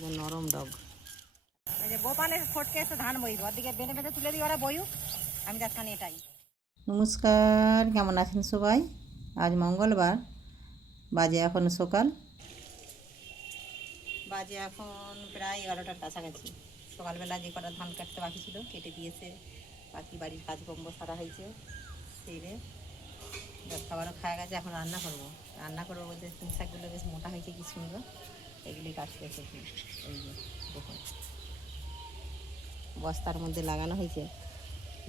একদম নরম ডগ। এই যে গোপালের ফটকে এসে ধান বইব, ওদিকে বেঁধে বেঁধে তুলে দিই, ওরা বইউক, আমি যাচ্ছি এটাই। নমস্কার, কেমন আছেন সবাই? আজ মঙ্গলবার, বাজে এখন সকাল, বাজে এখন প্রায় 11টার কাছাকাছি। সকালবেলা যে কটা ধান কাটতে বাকি ছিল কেটে দিয়েছে, বাকি বাড়ির কাজকর্ম সারা হয়েছে, সেরে খাবারও খাওয়া গেছে। এখন রান্না করবো বলতে পুঁই শাকগুলো বেশ মোটা হয়েছে, কি সুন্দর, এগুলি কাটতে এসেছি। এই যে দেখুন, বস্তার মধ্যে লাগানো হয়েছে,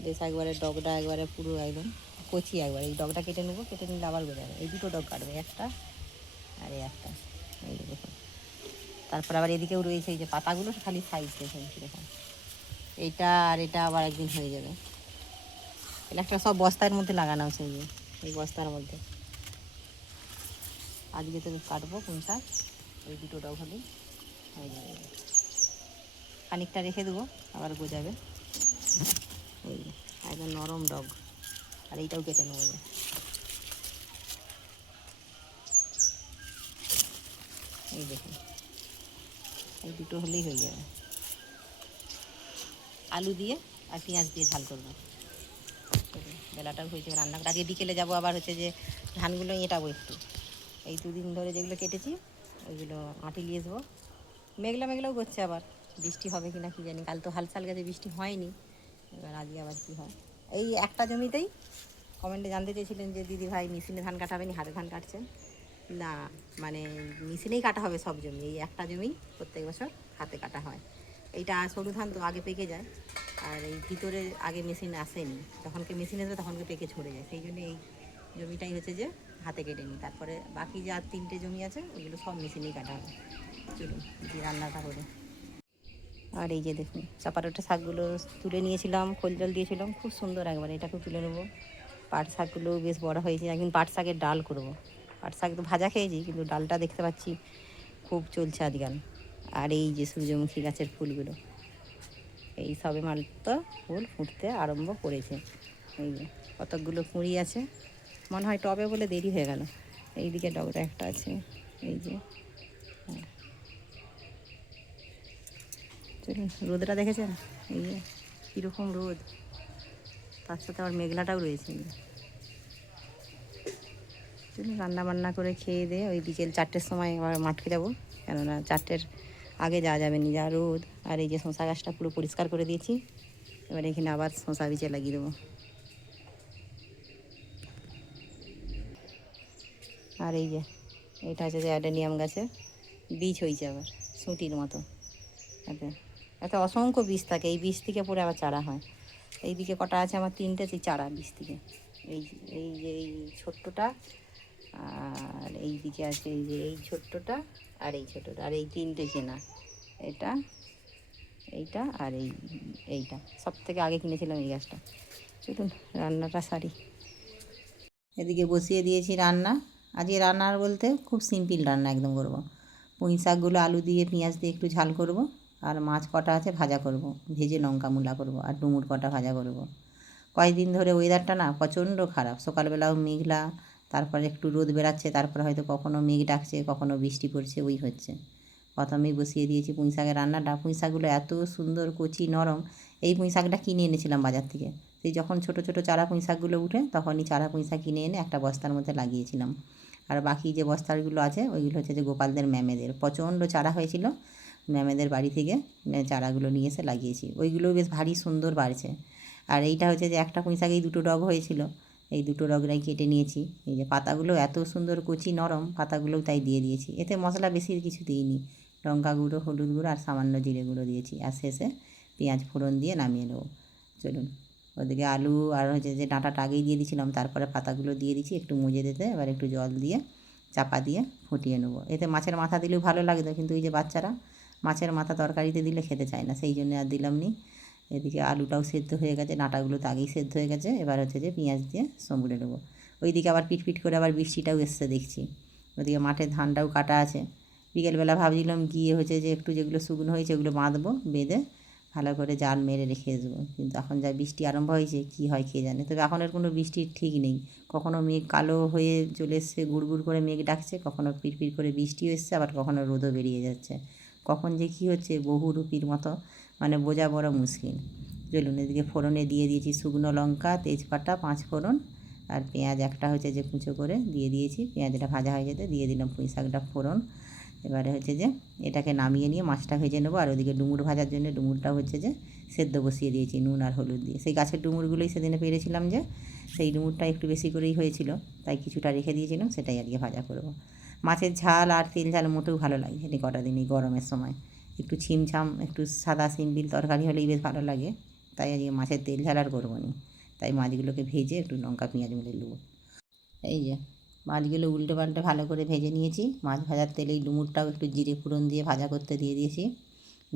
বেশ একবারে ডগটা একবারে পুরো একদম কচি একবার। এই ডগটা কেটে নেবো, কেটে নিলে আবার বেরোবে। এই দুটো ডগ কাটবে, একটা আর এই একটা। এই যে দেখুন, তারপর আবার এদিকেও রয়েছে এই যে পাতাগুলো, খালি সাইজ দেখুন কীরকম। এইটা আর এটা আবার একদিন হয়ে যাবে। এটা একটা সব বস্তার মধ্যে লাগানো আছে, এই বস্তার মধ্যে। আজকে তো কাটবো কোন শাক, ওই দুটো ডগ হলেই হয়ে যাবে। খানিকটা রেখে দেবো, আবার গোজাবে। এই একদম নরম ডগ। আর এইটাও কেটে নেবো। এই দেখুন, এই দুটো হলেই হয়ে যাবে। আলু দিয়ে আর পেঁয়াজ দিয়ে ঝাল করবো। বেলাটাও হয়েছে, রান্না আগে বিকেলে যাবো। আবার হচ্ছে যে ধানগুলো এঁটাবো একটু। এই দুদিন ধরে যেগুলো কেটেছি ওইগুলো আঁটি নিয়ে আসবো। মেঘলা মেঘলাও করছে, আবার বৃষ্টি হবে কি না কি জানি। কাল তো হালসাল গেছে, বৃষ্টি হয়নি। এবার আজকে আবার কী হয়। এই একটা জমিতেই কমেন্টে জানতে চেয়েছিলেন যে দিদি ভাই মেশিনে ধান কাটা হবে নি, হাতে ধান কাটছেন না? মানে মেশিনেই কাটা হবে সব জমি। এই একটা জমি প্রত্যেক বছর হাতে কাটা হয়। এইটা সরু ধান তো আগে পেকে যায়, আর এই ভিতরে আগে মেশিন আসেনি। যখনকে মেশিন আসবে তখনকে পেকে ঝরে যায়। সেই জন্য এই জমিটাই হচ্ছে যে হাতে কেটে নিই। তারপরে বাকি যে আর 3টে জমি আছে ওইগুলো সব মেশিনেই কাটা হবে। চলুন দিয়ে রান্নাটা করে। আর এই যে দেখুন, চাপাটোটা শাকগুলো তুলে নিয়েছিলাম, খোল জল দিয়েছিলাম, খুব সুন্দর একবারে। এটাকেও তুলে নেবো। পাট শাকগুলো বেশ বড় হয়েছে, একদিন পাট শাকের ডাল করব। পাট শাক তো ভাজা খেয়েছি, কিন্তু ডালটা দেখতে পাচ্ছি খুব চলছে আজকাল। আর এই যে সূর্যমুখী গাছের ফুলগুলো, এই সবে মাত্র ফুল ফুটতে আরম্ভ করেছে। এই যে কতকগুলো কুঁড়ি আছে, মনে হয় টবে বলে দেরি হয়ে গেল। এইদিকে ডগটা একটা আছে, এই যে। হ্যাঁ, চলুন, রোদটা দেখেছেন? এই যে কীরকম রোদ, তার সাথে আবার মেঘলাটাও রয়েছে। চলুন রান্না বান্না করে খেয়ে দিয়ে ওই বিকেল 4টের সময় আবার মাঠে যাবো, কেননা 4টের আগে যাওয়া যাবে না, যা রোদ। আর এই যে শশা গাছটা পুরো পরিষ্কার করে দিয়েছি, এবার এখানে আবার শশা বীজে লাগিয়ে দেবো। আর এই যে এটা হচ্ছে যে অ্যাডেনিয়াম গাছের বীজ হয়েছে, আবার সুটির মতো। এতে এত অসংখ্য বীজ থাকে, এই বীজ থেকে পরে আবার চারা হয়। এইদিকে কটা আছে আমার, 3টে চারা বীজ থেকে। এই এই যে এই ছোট্টটা, আর এই দিকে আছে এই যে এই ছোট্টটা, আর এই ছোট্টটা, আর এই 3টে চেনা। এটা, এইটা, আর এইটা সব থেকে আগে কিনেছিলাম এই গাছটা। চলুন রান্নাটা সারি। এদিকে বসিয়ে দিয়েছি রান্না। আজকে রান্নার বলতে খুব সিম্পল রান্না একদম করব। পুঁই শাকগুলো আলু দিয়ে পেঁয়াজ দিয়ে একটু ঝাল করব, আর মাছ কটা আছে ভাজা করব, ভেজে লঙ্কা মূলা করব, আর ডুমুর কটা ভাজা করব। কয়েকদিন ধরে ওয়েদারটা না প্রচণ্ড খারাপ, সকালবেলাও মেঘলা, তারপরে একটু রোদ বেরাচ্ছে, তারপরে হয়তো কখনও মেঘ ডাকছে, কখনও বৃষ্টি পড়ছে, ওই হচ্ছে। প্রথমেই বসিয়ে দিয়েছি পুঁই শাকের রান্নাটা। পুঁই শাকগুলো এত সুন্দর কচি নরম। এই পুঁই শাকটা কিনে এনেছিলাম বাজার থেকে। সেই যখন ছোটো ছোটো চারা পুঁই শাকগুলো উঠে, তখনই চারা পুঁই শাক কিনে এনে একটা বস্তার মধ্যে লাগিয়েছিলাম। আর বাকি যে বস্তাগুলো আছে ওইগুলো হচ্ছে যে গোপালদের ম্যামেদের প্রচণ্ড চারা হয়েছিল, ম্যামেদের বাড়ি থেকে চারাগুলো নিয়ে এসে লাগিয়েছি। ওইগুলো বেশ ভারী সুন্দর বাড়ছে। আর এইটা হচ্ছে যে একটা পুঁই শাকেই দুটো ডগ হয়েছিল, এই দুটো ডগরাই কেটে নিয়েছি। এই যে পাতাগুলো এত সুন্দর কচি নরম, পাতাগুলোও তাই দিয়ে দিয়েছি। এতে মশলা বেশি কিছু দিইনি, লঙ্কা গুঁড়ো, হলুদ গুঁড়ো আর সামান্য জিরে গুঁড়ো দিয়েছি। আর শেষে পেঁয়াজ ফোড়ন দিয়ে নামিয়ে নেবো। চলুন, ওদিকে আলু আর হচ্ছে যে ডাঁটাটা আগেই দিয়ে দিয়েছিলাম, তারপরে পাতাগুলো দিয়ে দিচ্ছি একটু মুজে দিতে। এবার একটু জল দিয়ে চাপা দিয়ে ফুটিয়ে নেবো। এতে মাছের মাথা দিলেও ভালো লাগতো, কিন্তু ওই যে বাচ্চারা মাছের মাথা তরকারিতে দিলে খেতে চায় না, সেই জন্য আর দিলাম নি। এদিকে আলুটাও সেদ্ধ হয়ে গেছে, ডাঁটাগুলো তো আগেই সেদ্ধ হয়ে গেছে। এবার হচ্ছে যে পেঁয়াজ দিয়ে সম্বুড়ে নেবো। ওইদিকে আবার পিটপিট করে আবার বৃষ্টিটাও এসছে দেখছি। ওদিকে মাঠে ধানটাও কাটা আছে। বিকেলবেলা ভাবছিলাম গিয়ে হচ্ছে যে একটু যেগুলো শুকনো হয়েছে ওগুলো বাঁধবো, বেঁধে ভালো করে জাল মেরে রেখে আসবো। কিন্তু এখন যা বৃষ্টি আরম্ভ হয়েছে, কী হয় কে জানে। তবে এখনের কোনো বৃষ্টির ঠিক নেই, কখনও মেঘ কালো হয়ে চলে এসছে, গুড় গুড় করে মেঘ ডাকছে, কখনও পিড়পিড় করে বৃষ্টিও এসছে, আবার কখনও রোদও বেরিয়ে যাচ্ছে। কখন যে কী হচ্ছে বহুরূপীর মতো মানে বোঝা বড় মুশকিল। চলুন এদিকে ফোড়নে দিয়ে দিয়েছি শুকনো লঙ্কা, তেজপাতা, 5 ফোড়ন আর পেঁয়াজ একটা হচ্ছে যে কুচো করে দিয়ে দিয়েছি। পেঁয়াজটা ভাজা হয়ে যেতে দিয়ে দিলাম পুঁই শাকটা ফোড়ন। এবারে হচ্ছে যে এটাকে নামিয়ে নিয়ে মাছটা ভেজে নেবো। আর ওদিকে ডুমুর ভাজার জন্য ডুমুরটা হচ্ছে যে সেদ্ধ বসিয়ে দিয়েছি নুন আর হলুদ দিয়ে। সেই গাছের ডুমুরগুলোই সেদিনে পেরেছিলাম যে, সেই ডুমুরটা একটু বেশি করেই হয়েছিল, তাই কিছুটা রেখে দিয়েছিলাম, সেটাই আজকে ভাজা করব। মাছের ঝাল আর তেল ঝাল মোটেও ভালো লাগে না কটা দিন এই গরমের সময়। একটু ছিমছাম একটু সাদা সিম্পিল তরকারি হলেই বেশ ভালো লাগে। তাই আজকে মাছের তেল ঝাল আর করবো না। তাই মাছগুলোকে ভেজে একটু লঙ্কা পেঁয়াজ মেরে নেবো। এই যে মাছগুলো উল্টে পাল্টে ভালো করে ভেজে নিয়েছি। মাছ ভাজার তেলেই ডুমুরটাও একটু জিরে ফোড়ন দিয়ে ভাজা করতে দিয়ে দিয়েছি।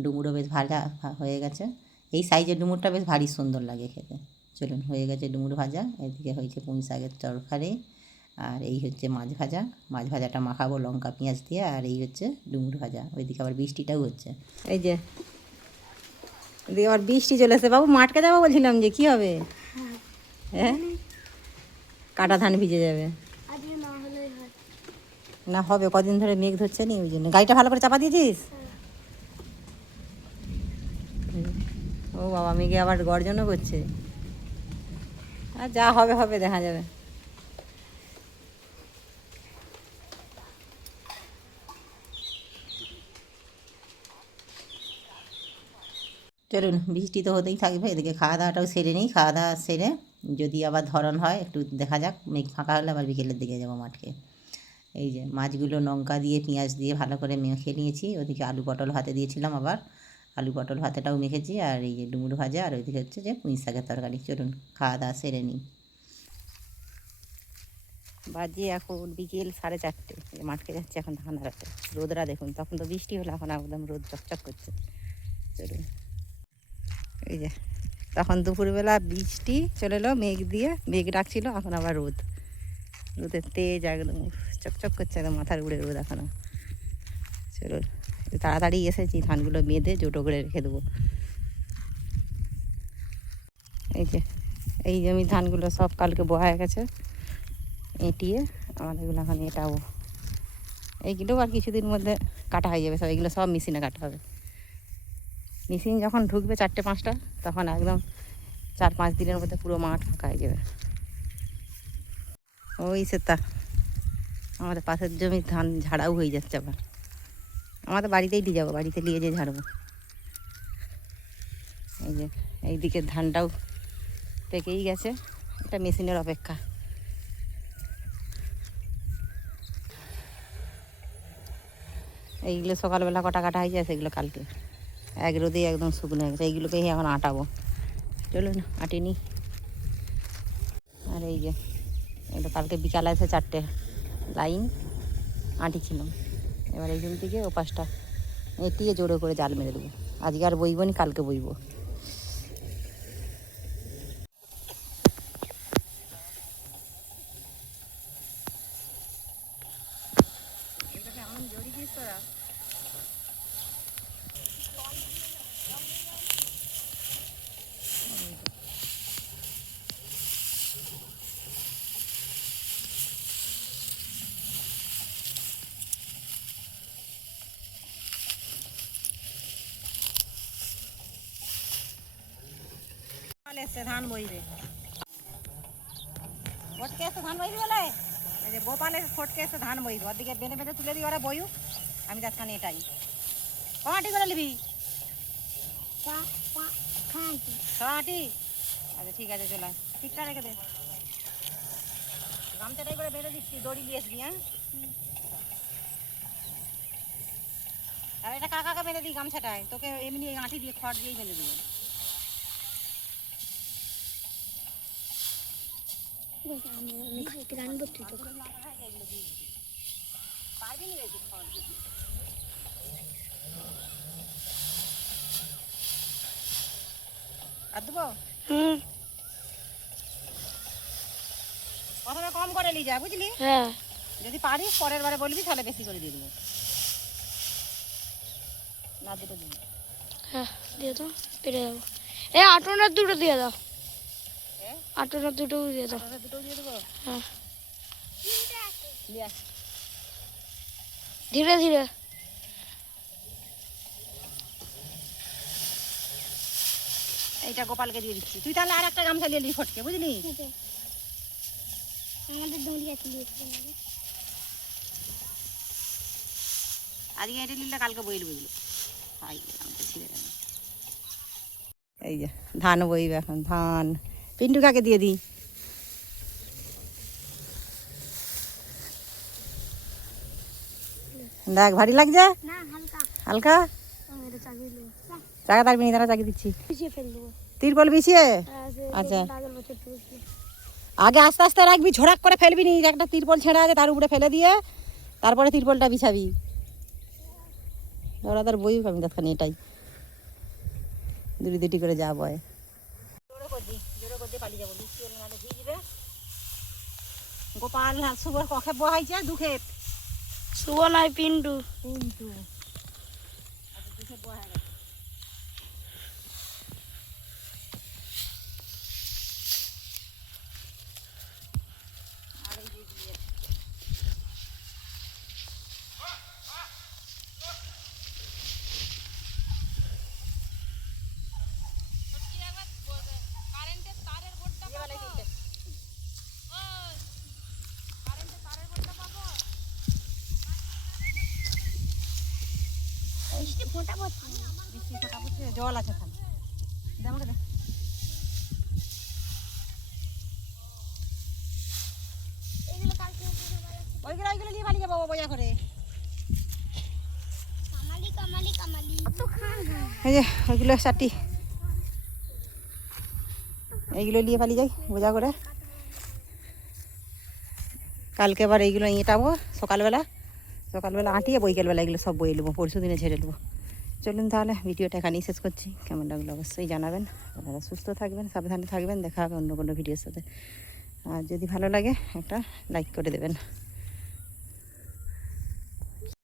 ডুমুরও বেশ ভাজা হয়ে গেছে। এই সাইজের ডুমুরটা বেশ ভারী সুন্দর লাগে খেতে। চলুন হয়ে গেছে ডুমুর ভাজা। এদিকে হয়েছে পুঁই শাকের তরকারি আর এই হচ্ছে মাছ ভাজা। মাছ ভাজাটা মাখাবো লঙ্কা পেঁয়াজ দিয়ে। আর এই হচ্ছে ডুমুর ভাজা। ওইদিকে আবার বৃষ্টিটাও হচ্ছে। এই যে এদিকে আবার বৃষ্টি চলে এসে, বাবু মাঠকে যাবো বলছিলাম যে কী হবে? হ্যাঁ কাটা ধান ভিজে যাবে। না হবে, কদিন ধরে মেঘ ধরছে নি ওই জন্য। গাড়িটা ভালো করে চাপা দিয়েছিস? ও বাবা, মেঘে আবার গর্জনও করছে। আর যা হবে হবে, দেখা যাবে। চলুন বৃষ্টি তো হতেই থাকবে। এদিকে খাওয়া দাওয়াটাও সেরে নিই। খাওয়া দাওয়া সেরে যদি আবার ধরন হয় একটু দেখা যাক, মেঘ ফাঁকা হলে আবার বিকেলের দিকে যাবো মাঠকে। এই যে মাছগুলো লঙ্কা দিয়ে পেঁয়াজ দিয়ে ভালো করে মেখে নিয়েছি। ওদিকে আলু পটল ভাতে দিয়েছিলাম, আবার আলু পটল ভাতেটাও মেখেছি। আর এই যে ডুমুর ভাজা আর ওইদিকে হচ্ছে যে পুঁই শাকের তরকারি। চলুন খাওয়া দাওয়া সেরে নিই। বাজে এখন বিকেল 4:30। মাঠকে যাচ্ছে এখন ধান হারাতে। রোদরা দেখুন, তখন তো বৃষ্টি হলো, এখন একদম রোদ চকচক করছে। চলুন এই যে তখন দুপুরবেলা বৃষ্টি চলে এলো, মেঘ দিয়ে মেঘ ডাকছিল, এখন আবার রোদ। রোদের তেজ একদম চকচক করছে, একদম মাথার উপরে রোদ এখনও। চলুন তাড়াতাড়ি এসেছি, ধানগুলো বেঁধে জোটো করে রেখে দেবো। এই যে এই জমি ধানগুলো সব কালকে বোয়া হয়ে গেছে এঁটিয়ে। আমাদের এগুলো এখন এটাবো। এইগুলো আর কিছুদিন মধ্যে কাটা হয়ে যাবে সব। এগুলো সব মেশিনে কাটা হবে। মেশিন যখন ঢুকবে 4টে-5টা, তখন একদম 4-5 দিনের মধ্যে পুরো মাঠ ফাঁকা হয়ে যাবে। ওই সেটা আমাদের পাশের জমির ধান ঝাড়াও হয়ে যাচ্ছে আবার। আমাদের বাড়িতেই দিয়ে যাবো, বাড়িতে নিয়ে যেয়ে ঝাড়বো। এই যে এই দিকের ধানটাও পেকেই গেছে, এটা মেশিনের অপেক্ষা। এইগুলো সকালবেলা কটা কাটা হয়ে যায়, সেগুলো কালকে এক রোদেই একদম শুকনো হয়ে গেছে। এইগুলোকেই এখন আটাবো। চলুন আটি নি। আর এই যে এগুলো কালকে বিকালে এসে 4টে লাইন আঁটিছিলাম। এবার এই জমি থেকে ও পাশটা এঁটিয়ে জোরে করে জাল মেরে দেবো। আজকে আর বইব নি, কালকে বইব। ধান বইবে, ফটকে এসে ধান বইবি বলে। এই যে গোপালের ফটকে এসে ধান বইবে, ওদিকে বেঁধে বেঁধে তুলে দিই, ওরা বইুক, আমি যাচ্ছি এটাই। কমাটি করে নিবি? ছটি? আচ্ছা ঠিক আছে, চলে ঠিকটা রেখে দে। গামছাটাই করে বেঁধে দিচ্ছি, দড়ি দিয়ে আসবি। হ্যাঁ, আর এটা কাকাকে বেঁধে দিই গামছাটায়, তোকে এমনি আঁটি দিয়ে খড় দিয়েই বেঁধে দিবি। পারবি নি বেশি খড় দিবি। আর দেবো? প্রথমে কম করে নিয়ে যা, বুঝলি? হ্যাঁ, যদি পারিস পরের বারে বলবি, তাহলে বেশি করে দিয়ে দেবো। না দুটো দিবি? হ্যাঁ দিয়ে দাও, পেরে যাবো। আটনার দুটো দিয়ে দাও। আটনার দুটো দিয়ে দাও। দুটো দিয়ে দেবো? হ্যাঁ, ধীরে ধীরে। এইটা গোপালকে দিয়ে দিচ্ছি। তুই তাহলে আর একটা গামছা নিয়ে নিবি ফটকে, বুঝলি? আমাদের দড়ি আছে আজকে এটা নিলে কালকে বইল বুঝলো। তাই গামছা ছিঁড়ে গেল। এই যে ধান বইবে এখন, ধান পিন্টু কাকে দিয়ে দিই। দেখ ভারী লাগছে, না হালকা হালকা। এটা চাগিয়ে দেবো, চাকা থাকবি না, তারা চাকি দিচ্ছি। পিছিয়ে ফেল দেবো। তিরপল বিছিয়ে, আচ্ছা আগের বছর তুলেছিল। আগে আস্তে আস্তে রাখবি, ঝোড়াক করে ফেলবি নি। একটা তিরপল ছেঁড়া আছে তার উপরে ফেলে দিয়ে তারপরে তিরপলটা বিছাবি। ওরা তার বই আমি তৎক্ষণ এটাই দুটি দুটি করে যা বয়। জোরে করতে পালিয়ে যাবো, বৃষ্টি হলে নাহলে ভিজবে। গোপাল আর শুভর কখে বহাইছে দুঃখে শুভ নয় পিন্টু। কিন্তু দুঃখে বহাই গেছে। বৃষ্টি ফোঁটা পড়ছে। বৃষ্টি ফোঁটা পড়ছে, জল আছে খালি। দে আমাকে দে। এগুলো কালকে সকালে ওইগুলো নিয়ে পালিয়ে যাবো বজা করে। কামালি কামালি কামালি কত খান। এই যে ওইগুলো 4টি, এইগুলো নিয়ে পালিয়ে যাই বোঝা করে। কালকে আবার এইগুলো এঁটাবো সকালবেলা, সকালবেলা আঁটিয়ে বৈকালবেলা এগুলো সব বয়ে নেবো, পরশু দিনে ঝেড়ে নেবো। চলুন তাহলে ভিডিওটা এখানেই শেষ করছি। কেমন লাগলো অবশ্যই জানাবেন। আপনারা সুস্থ থাকবেন, সাবধানে থাকবেন। দেখা হবে অন্য কোনো ভিডিওর সাথে। আর যদি ভালো লাগে একটা লাইক করে দেবেন।